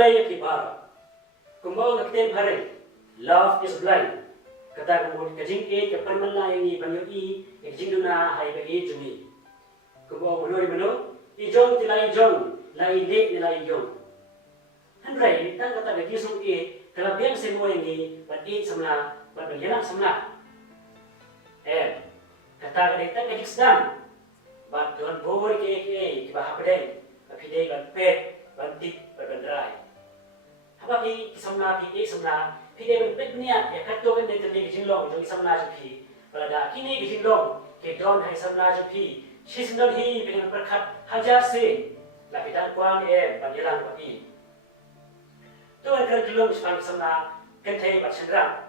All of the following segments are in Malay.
mulai akibat. Kumbau ngakten hari, love is blind. Kata kumbau kajing kapan mana yang ni banyu kajing duna hai bagi jumi. Kumbau mano, ijong tilai ijong, lai lek nilai ijong. Handrai tang kata bagi sung kalau biang semua yang ni bat samla, bat berjalan samla. Kata kita kajik sedang, bat tuan bor ke bahap deng, apidei bat pet, bat tip, bat bandrai. Apa ki samla samla, pidei bat pet niat ya kato kan dia terlihat jinglong jong samla jupi, balada kini jinglong ke don hai samla jupi, sisndon hi dengan berkat hajar se, lapitan kuang bat jalan papi. Tuan kerjulung sepang samla, kentai bat sendrang.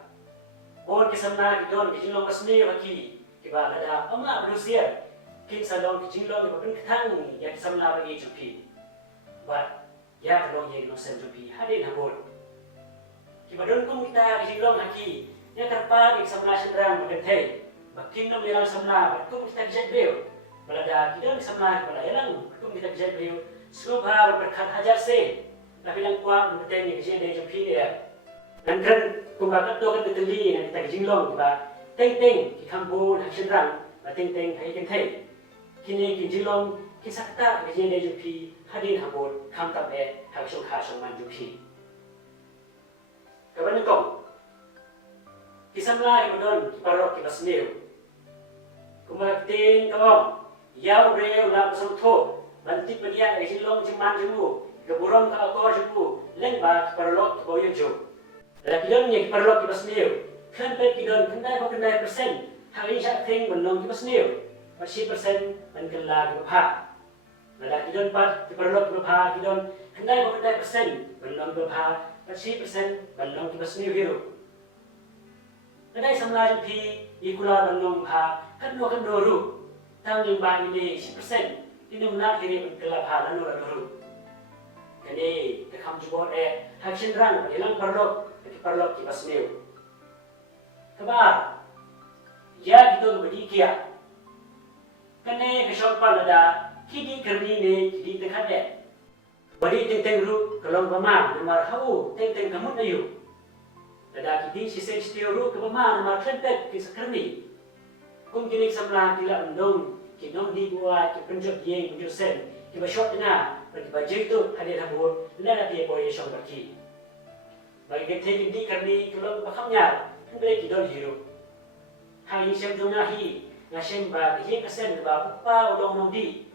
Bor kisamna don jinglong kasne baki. Kiba ada ama berusia kin salong jinglong kiba pun ketang ya kisamna bagi jupi. But ya kalau ye no sen jupi hadin habol. Kiba don kum kita jinglong haki ya terpa kisamna sendrang kentai. Bakin no mirang samna kum kita kijat beo. Balada kita kisamna bala yalang kum kita kijat beo. Subha berkat hajar se. Tapi lang kuang kentai ni kijat de jupi dia. Dan kan kumbakat tu kan terteli yang kita jinglong kita teng ki hasil rang teng hai kentai kini ki jinglong ki sakta ki jene jupi hadin habol kam tabe hak song kha song man jupi kaban kong ki samla ki modon ki parok ki basneu kumbakat teng kong yau breu la song tho bantik pedia ki jinglong jiman jumu ke burong ka akor jumu leng ba ki parok ki boyo jo. Dalam kita ni kita perlu kita sendiri. Kan kita kendai persen. Hari ini ting belum kita sendiri. 40% mengelar kita bah. Dalam kita perlu kita bah kita kendai persen belum kita bah. 40% belum kita sendiri hidup. Kendai samla jupi ikula belum bah. Kan noru. Tang jumlah ini 10%. Ini nak kiri mengelar bah noru. Kini tekam jubor hakin rang hilang perlu kita sendiri. Kabar, ya kita beri kia. Kene kesopan ada kidi kerni ne kidi dekat deh. Beri teng ru kalau bama nomor hau teng kamu ayu. Ada kidi sisen setiap ru ke bama nomor kentet kisah kerni. Kum kini samla tidak mendong kinong dibuat kepenjat yang menjusen. Kiba shot na, bagi baju itu hadir habur, nana dia boleh shot bagi. Bagi kita ini kerni kalau bakamnya, kita tidak hidup. Hari sem dunahi, ngasem ba kejeng kesen ba upa ulong nongdi.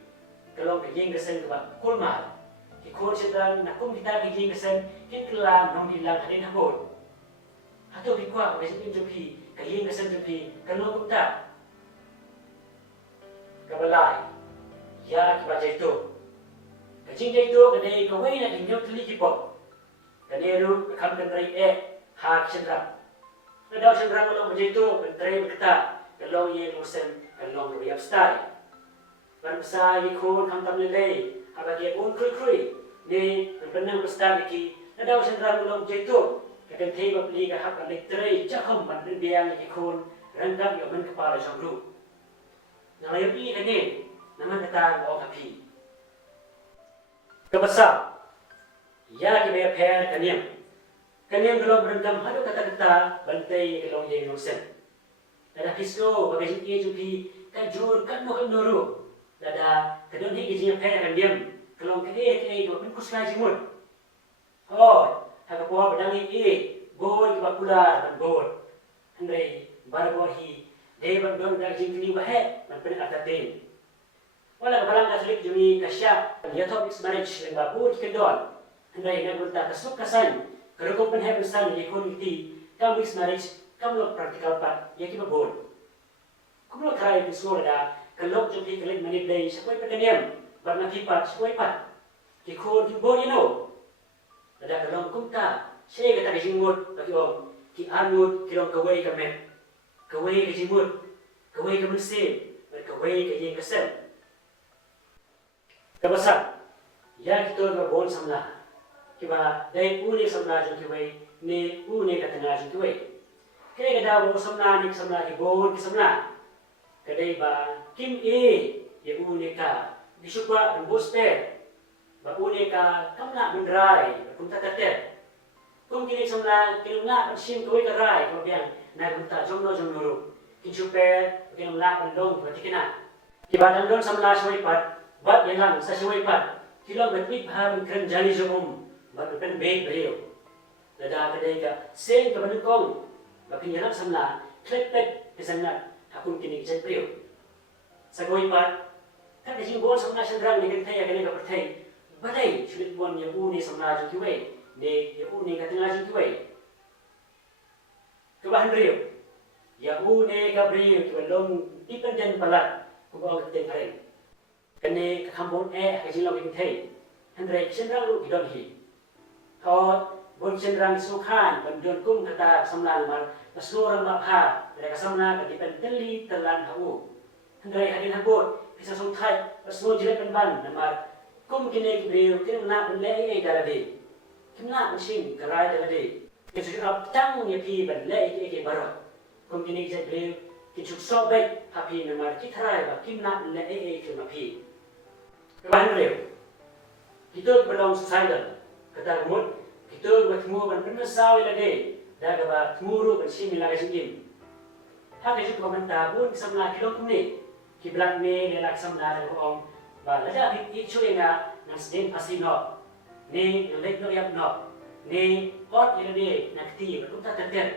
Kalau kejeng kesen ba kulmal, kikor sedang nakum kita kejeng kesen, kita nongdi lang hadir habur. Atau bikwa kejeng jupi, kejeng kesen jupi, kalau kita kabalai. Ya kiba jaitu. Kacing jaitu kadai kawai nak tinggal teli kipot. Kadai ru kam kendrai hak sendra. Kadau sendra kalau jaitu kendrai berkata kalau ye lusen kalau riap stai. Bangsa ikut kam tam lelai apa dia pun krui ni penang bestar iki. Kadau sendra kalau jaitu kadai tiba beli ke hak elektrik jaham ban biang ikut rendam yo men kepala sangru. Nalai pi kadai nama kata bawa kapi. Kebesar, ya kita pair kaniam kalau berendam hadu kata bantai kalau yang nusen. Ada pisau bagi dia jupi kajur kan nuru. Ada kedon ni kita pair kaniam kalau kene dua pun kuslah jimut. Oh, hak apa bedang gol kebakula dan gol. Andai barbor hi dewan don dak jingkini bahe man pen atatin. Wala balang aslik jumi kasya yatop marriage ng babur kedon andai na gulta kasuk kasan kerukop penhe besan yakun iti kam mixed marriage kam lo practical part yaki babur kumlo try bisul da kalok jumi kalik manip day sa koy pataniam barna pipat sa koy pat yakun bor ada kalong kumta siya kata kajimut bagi om ki anut kilong kaway kamet kaway kajimut kaway kamusim kaway kajing kasan Kebesar, ya kita berbon samla. Kiba dari uni samla jengkiway ni uni katengah jengkiway. Kaya kada bo samla ni samla ibon ki samla. Kadai ba kim ya uni ka bisukwa bospe. ba une ka kamna bundrai kum ta katet kum kini samla kilumna sim koi ka rai ko biang na gunta jomno ru kinchupe kilumna bandong batikina kibadan don samla shoi pat bat yelang sa shoi pat kilong betwik baham kren jali jomum ba pen be brio lada kadai ka sen ka banukong ba kinyalap samla klepet kesangat hakun kini jet brio sa goi pat kan jing bol samla shendrang ni kan thai ya kan ka perthai badai sulit bon ya uni samla ju kiwe ne ya uni ka tengah ju kiwe ke bahan brio ya uni ka brio ki long dependent palat ku ba ka ten pare kane ka khambon ka jing long kin thai handre shendrang lu ki don hi thot bon shendrang sukhan ban don kum kata samla mar pasnorang ma pha mereka samna ka depend teli telan hau handre hadin habot bisa song thai pasno jile pen ban namar kum kine ki brio kin na ban le ai dalade kin na usin karai dalade ke su ap tang ye pi ban le ai ke baro kum kine ki brio ki chuk so be happy namar ki thrai ba kin na le ai ke ma pi ban brio kita belong suicidal kata mut kita bertemu ban penasau lagi dah ba tmuru ban sim lagi singim ha ke ju komentar pun samla kilok ni kiblat me le lak samla da ong ba la da bi chu nga nan sden pasino ni lek no yap no ni hot ile de nakti ba ta tater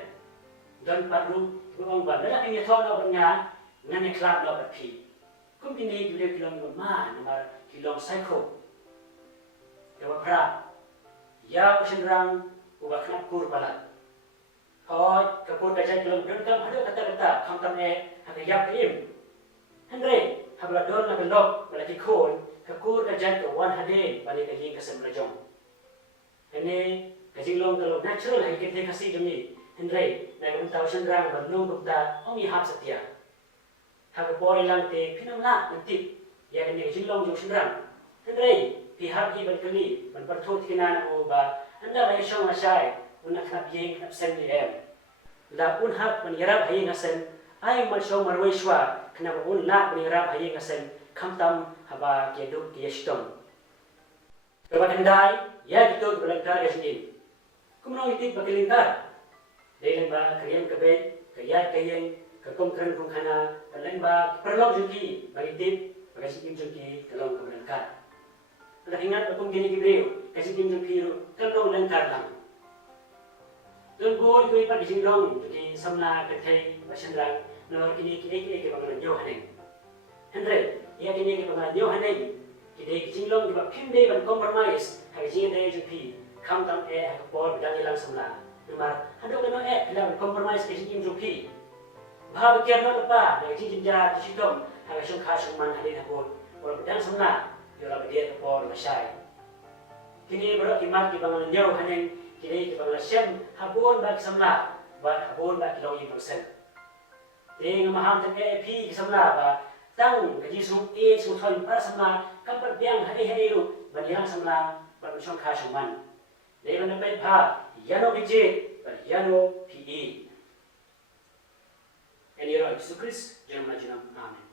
don paru ong ba la ni tho no ban nga nan ne klap no ba phi kum ni ni le kilong ma na mar kilong psycho ke ba pra ya shendrang uba khnap kur pala hot ka kur ka jai kilong don kam hado kata kham tam e ha ka yap im Andre, habla don na belok bala ki khol ka kur ka jai ka wan hade bali ka yin ka sem rajong ane ka jinglong ka natural hai ke the ka si jami Andre na ka taw shendrang ban nong gupta omi hap satya ha ka boy lang te phinam la nanti ya ka ni jinglong jo shendrang Andre pi hap hi ban kali ban par thot kina na o ba anda lai shong na shai un khap yeng khap sen ni em la un hap ban yarab hai na sen ai mal shong marwai shwa kena un la ban yarab hai na sen khamtam haba ke duk ke shtom ka ba kandai ya gitu belangkar ya sini kumno itu bakelingkar dai ba kriyam ka be ka ya kayeng ka kom kran kung khana lain ba perlok juki bagi tip bagi sikim juki kalong ka belangkar la ingat akum gini gibreo kasi kim juki kalong langkar lang don bol ko ipa jinglong di samna ka thai ba shendrang no kini kini ke bangan yo hanen Andre ya kini ke bangan yo hanen kini jinglong di ba phim dei ban compromise ha jing dei juki kham tam ha ka bol dan ilang samla numar hado ka no ilang compromise ke jing juki bhab kya no pa na jing ja ti sidom ha ka shong kha shong man hanin ha bol bol dan samla yo la dia ka bol masai kini bro imak di bangan yo hanen kini kita belasem habon bagi samla, ba habon bagi lawi persen. Dengan maham tak pi samla ba tang gaji sum su thon para samla kampat biang hari ru baniang samla ba shong kha shong man. Leban pet pha yano bije ba yano pi. Ini roh Yesus Kristus jangan macam amin.